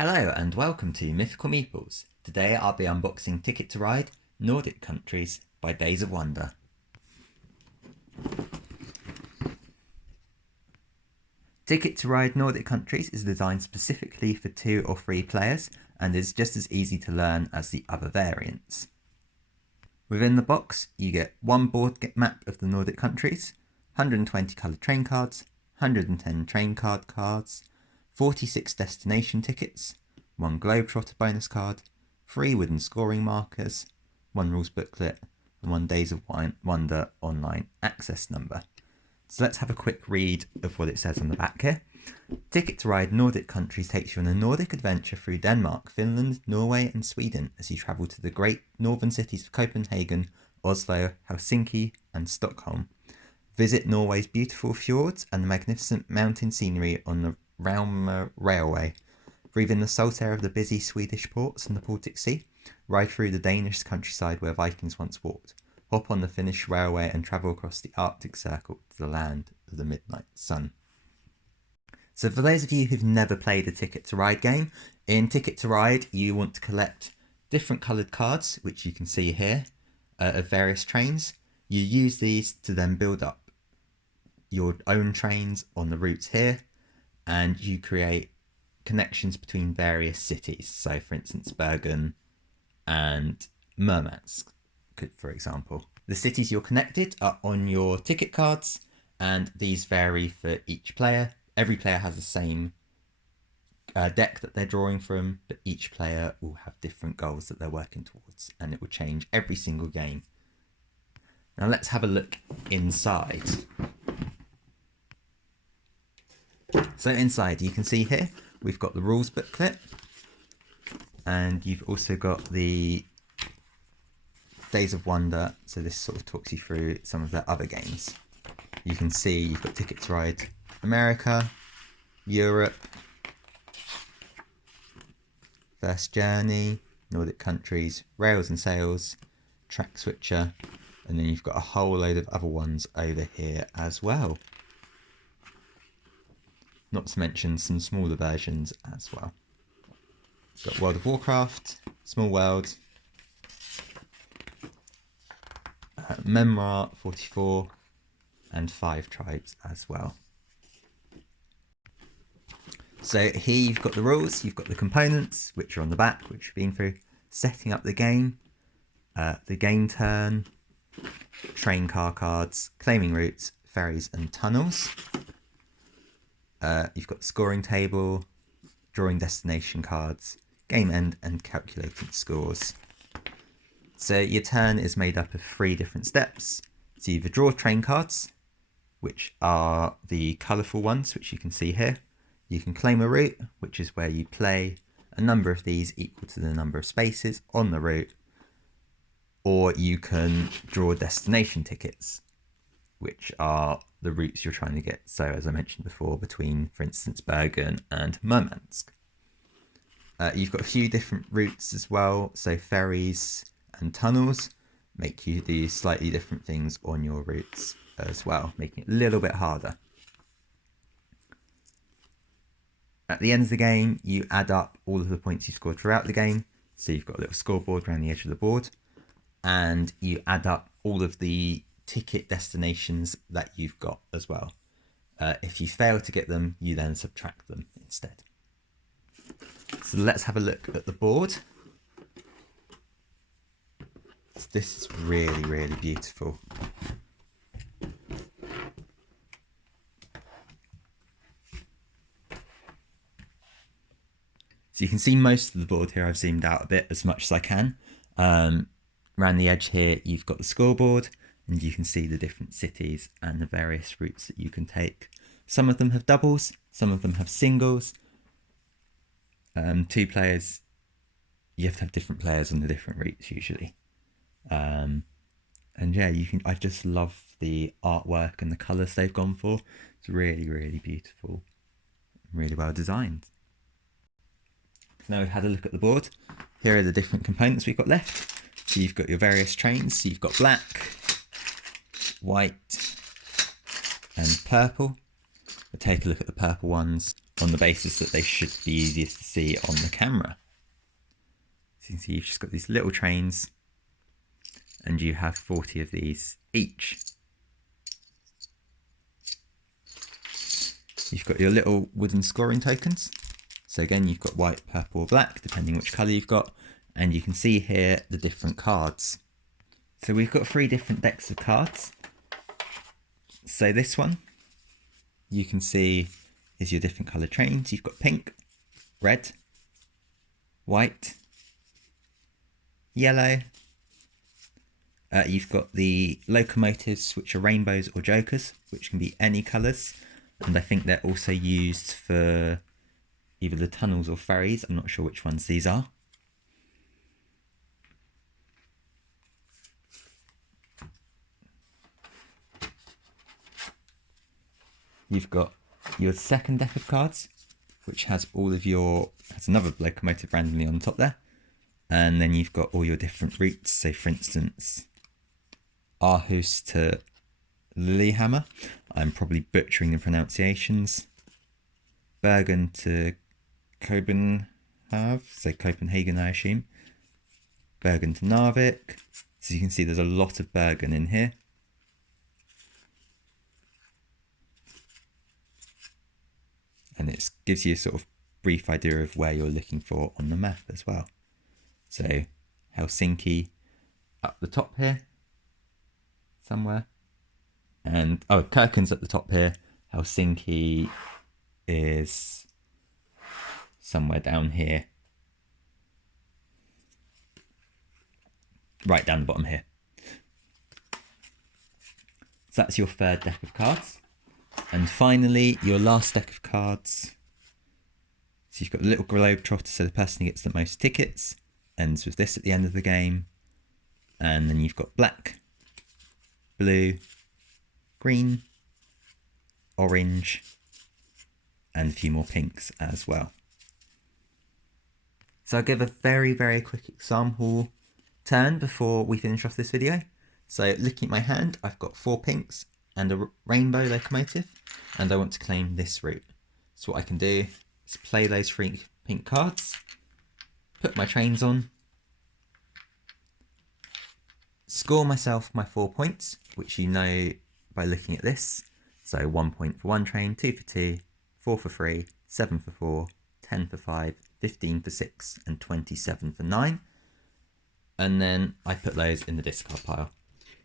Hello and welcome to Mythical Meeples. Today I'll be unboxing Ticket to Ride Nordic Countries by Days of Wonder. Ticket to Ride Nordic Countries is designed specifically for 2 or 3 players and is just as easy to learn as the other variants. Within the box you get one board map of the Nordic countries, 120 coloured train cards, 110 train card cards, 46 destination tickets, 1 Globetrotter bonus card, 3 wooden scoring markers, 1 rules booklet, and 1 Days of Wonder online access number. So let's have a quick read of what it says on the back here. Ticket to Ride Nordic Countries takes you on a Nordic adventure through Denmark, Finland, Norway and Sweden as you travel to the great northern cities of Copenhagen, Oslo, Helsinki and Stockholm. Visit Norway's beautiful fjords and the magnificent mountain scenery on the Rauma Railway. Breathe in the salt air of the busy Swedish ports and the Baltic Sea. Ride through the Danish countryside where Vikings once walked. Hop on the Finnish railway and travel across the Arctic Circle to the land of the midnight sun. So for those of you who've never played a Ticket to Ride game, in Ticket to Ride you want to collect different coloured cards, which you can see here, of various trains. You use these to then build up your own trains on the routes here, and you create connections between various cities. So for instance, Bergen and Murmansk, for example. The cities you're connected are on your ticket cards, and these vary for each player. Every player has the same deck that they're drawing from, but each player will have different goals that they're working towards, and it will change every single game. Now let's have a look inside. So inside you can see here we've got the rules booklet, and you've also got the Days of Wonder, so this sort of talks you through some of the other games. You can see you've got Ticket to Ride America, Europe, First Journey, Nordic Countries, Rails and Sails, Track Switcher, and then you've got a whole load of other ones over here as well. Not to mention some smaller versions as well. You've got World of Warcraft, Small World, Memoir 44, and 5 tribes as well. So here you've got the rules, you've got the components, which are on the back, which we've been through, setting up the game turn, train car cards, claiming routes, ferries and tunnels. You've got the scoring table, drawing destination cards, game end and calculating scores. So your turn is made up of 3 different steps. So you either draw train cards, which are the colourful ones, which you can see here. You can claim a route, which is where you play a number of these equal to the number of spaces on the route. Or you can draw destination tickets, which are the routes you're trying to get. So as I mentioned before, between, for instance, Bergen and Murmansk. You've got a few different routes as well. So ferries and tunnels make you do slightly different things on your routes as well, making it a little bit harder. At the end of the game, you add up all of the points you scored throughout the game. So you've got a little scoreboard around the edge of the board, and you add up all of the ticket destinations that you've got as well. If you fail to get them, you then subtract them instead. So let's have a look at the board. This is really, really beautiful. So you can see most of the board here. I've zoomed out a bit as much as I can. Around the edge here, you've got the scoreboard, and you can see the different cities and the various routes that you can take. Some of them have doubles, some of them have singles. 2 players, you have to have different players on the different routes usually. And yeah, I just love the artwork and the colours they've gone for. It's really, really beautiful, really well designed. So now we've had a look at the board. Here are the different components we've got left. So you've got your various trains. So you've got black, white and purple. We'll take a look at the purple ones on the basis that they should be easiest to see on the camera. So you can see you've just got these little trains and you have 40 of these each. You've got your little wooden scoring tokens. So again, you've got white, purple, or black, depending which colour you've got. And you can see here the different cards. So we've got 3 different decks of cards. So this one, you can see is your different colour trains. You've got pink, red, white, yellow. You've got the locomotives, which are rainbows or jokers, which can be any colours. And I think they're also used for either the tunnels or ferries. I'm not sure which ones these are. You've got your second deck of cards, which has all of your, has another locomotive randomly on the top there. And then you've got all your different routes. So for instance, Aarhus to Lillehammer. I'm probably butchering the pronunciations. Bergen to Copenhagen, so Copenhagen I assume. Bergen to Narvik. So you can see there's a lot of Bergen in here. And it gives you a sort of brief idea of where you're looking for on the map as well. So Helsinki up the top here, somewhere. And, oh, Kirken's at the top here. Helsinki is somewhere down here. Right down the bottom here. So that's your third deck of cards. And finally, your last deck of cards. So you've got the little globetrotter, so the person who gets the most tickets ends with this at the end of the game. And then you've got black, blue, green, orange, and a few more pinks as well. So I'll give a very, very quick example turn before we finish off this video. So looking at my hand, I've got 4 pinks and a rainbow locomotive, and I want to claim this route. So what I can do is play those 3 pink cards, put my trains on, score myself my 4 points, which you know by looking at this. So 1 point for 1 train, 2 for 2, 4 for 3, 7 for 4, 10 for 5, 15 for 6, and 27 for 9. And then I put those in the discard pile.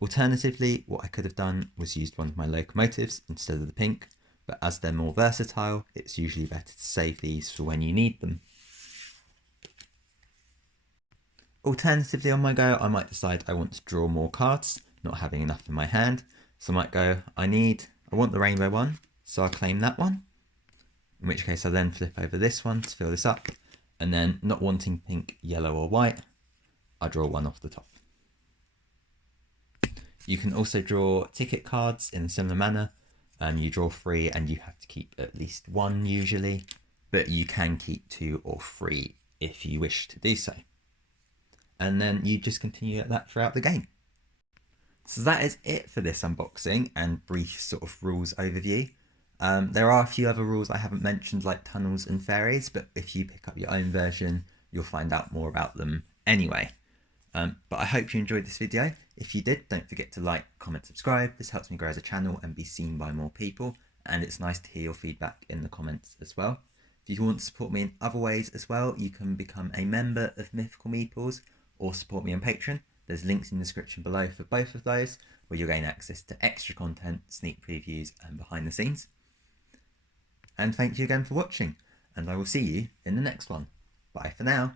Alternatively, what I could have done was used one of my locomotives instead of the pink, but as they're more versatile, it's usually better to save these for when you need them. Alternatively, on my go, I might decide I want to draw more cards, not having enough in my hand. So I might go, I want the rainbow one, so I'll claim that one. In which case I then flip over this one to fill this up, and then not wanting pink, yellow or white, I draw one off the top. You can also draw ticket cards in a similar manner, and you draw 3 and you have to keep at least 1 usually, but you can keep 2 or 3 if you wish to do so. And then you just continue at that throughout the game. So that is it for this unboxing and brief sort of rules overview. There are a few other rules I haven't mentioned, like tunnels and ferries, but if you pick up your own version, you'll find out more about them anyway. But I hope you enjoyed this video. If you did, don't forget to like, comment, subscribe. This helps me grow as a channel and be seen by more people. And it's nice to hear your feedback in the comments as well. If you want to support me in other ways as well, you can become a member of Mythical Meeples or support me on Patreon. There's links in the description below for both of those, where you'll gain access to extra content, sneak previews, and behind the scenes. And thank you again for watching, and I will see you in the next one. Bye for now.